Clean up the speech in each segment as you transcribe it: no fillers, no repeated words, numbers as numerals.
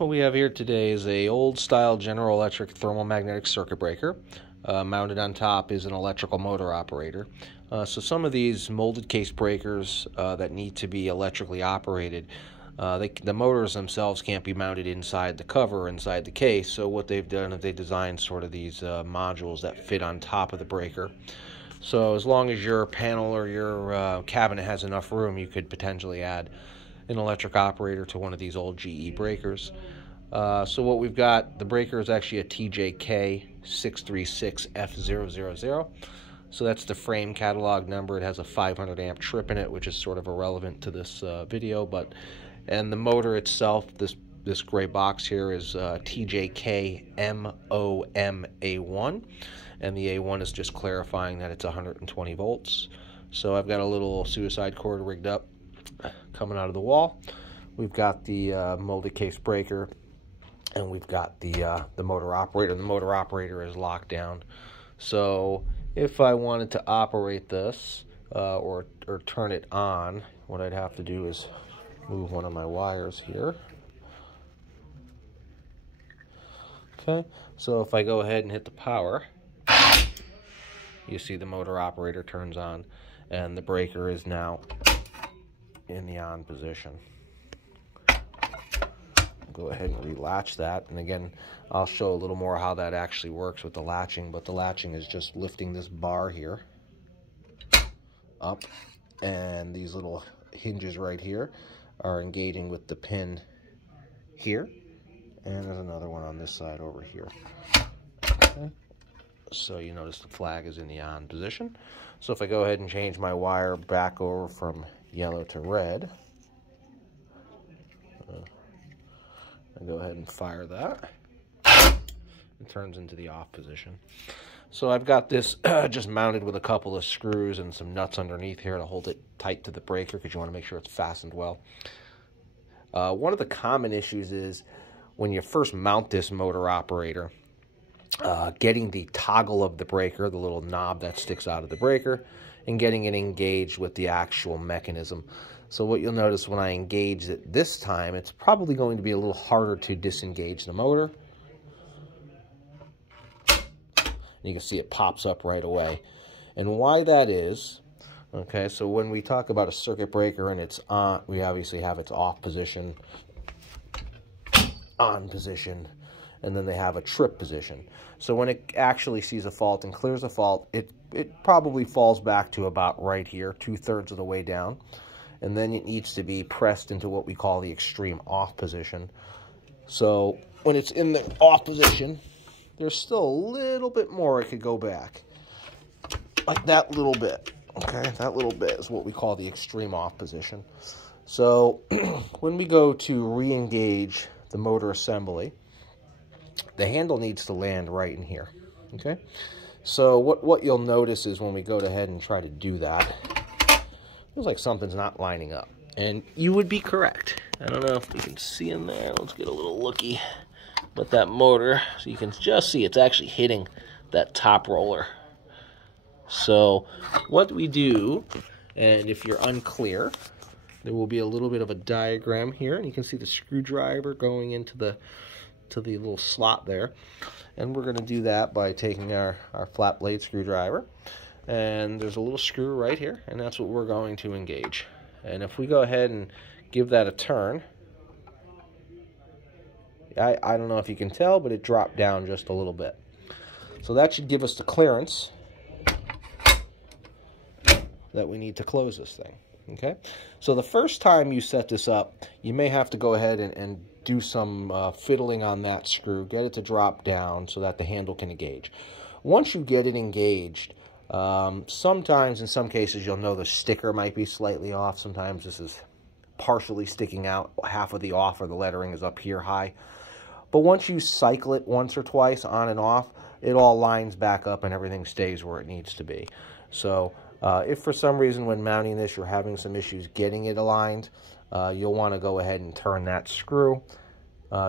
What we have here today is a old style General Electric thermomagnetic circuit breaker. Mounted on top is an electrical motor operator. So some of these molded case breakers that need to be electrically operated, the motors themselves can't be mounted inside the cover, inside the case. So what they've done is they designed sort of these modules that fit on top of the breaker. So as long as your panel or your cabinet has enough room, you could potentially add an electric operator to one of these old GE breakers. So what we've got, the breaker is actually a TJK 636F000. So that's the frame catalog number. It has a 500 amp trip in it, which is sort of irrelevant to this video. And the motor itself, this gray box here, is TJK MOMA1, and the A1 is just clarifying that it's 120 volts. So I've got a little suicide cord rigged up coming out of the wall. We've got the molded case breaker, and we've got the motor operator. The motor operator is locked down. So if I wanted to operate this or turn it on, what I'd have to do is move one of my wires here. Okay, so if I go ahead and hit the power, you see the motor operator turns on, and the breaker is now in the on position. Go ahead and relatch that, and again, I'll show a little more how that actually works with the latching, but the latching is just lifting this bar here up, and these little hinges right here are engaging with the pin here, and there's another one on this side over here. Okay. So you notice the flag is in the on position. So if I go ahead and change my wire back over from yellow to red, I go ahead and fire that. It turns into the off position. So I've got this just mounted with a couple of screws and some nuts underneath here to hold it tight to the breaker, because you want to make sure it's fastened well. One of the common issues is when you first mount this motor operator, getting the toggle of the breaker, the little knob that sticks out of the breaker, and getting it engaged with the actual mechanism. So what you'll notice when I engage it this time, it's probably going to be a little harder to disengage the motor. You can see it pops up right away. And why that is, okay, so when we talk about a circuit breaker and it's on, we obviously have its off position, on position, and then they have a trip position. So when it actually sees a fault and clears a fault, it probably falls back to about right here, 2/3 of the way down. And then it needs to be pressed into what we call the extreme off position. So when it's in the off position, there's still a little bit more it could go back. Like that little bit, okay? That little bit is what we call the extreme off position. So when we go to re-engage the motor assembly, the handle needs to land right in here, okay? So what you'll notice is when we go ahead and try to do that, it feels like something's not lining up. And you would be correct. I don't know if you can see in there. Let's get a little looky. But that motor, so you can just see it's actually hitting that top roller. So what we do, and if you're unclear, there will be a little bit of a diagram here, and you can see the screwdriver going into the little slot there. And we're going to do that by taking our flat blade screwdriver, and there's a little screw right here, and that's what we're going to engage. And if we go ahead and give that a turn, I don't know if you can tell, but it dropped down just a little bit. So that should give us the clearance that we need to close this thing. Okay, so the first time you set this up, you may have to go ahead and do some fiddling on that screw, get it to drop down so that the handle can engage. Once you get it engaged, sometimes in some cases you'll know the sticker might be slightly off. Sometimes this is partially sticking out, half of the off, or the lettering is up here high. But once you cycle it once or twice on and off, it all lines back up and everything stays where it needs to be. So if for some reason when mounting this you're having some issues getting it aligned, you'll want to go ahead and turn that screw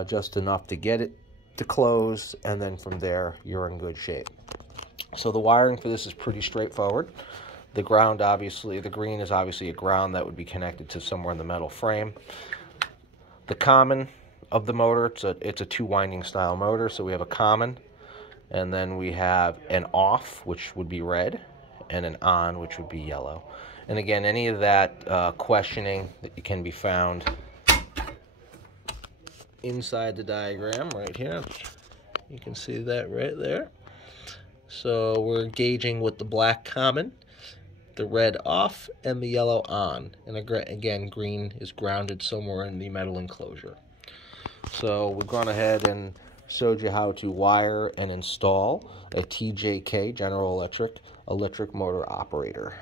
just enough to get it to close, and then from there you're in good shape. So the wiring for this is pretty straightforward. The ground, obviously, the green is obviously a ground that would be connected to somewhere in the metal frame. The common of the motor. It's a 2-winding style motor, so we have a common, and then we have an off, which would be red, and an on, which would be yellow. And again, any of that questioning that can be found inside the diagram right here. You can see that right there. So we're gauging with the black common, the red off, and the yellow on. And again, green is grounded somewhere in the metal enclosure. So we've gone ahead and showed you how to wire and install a TJK, General Electric motor operator.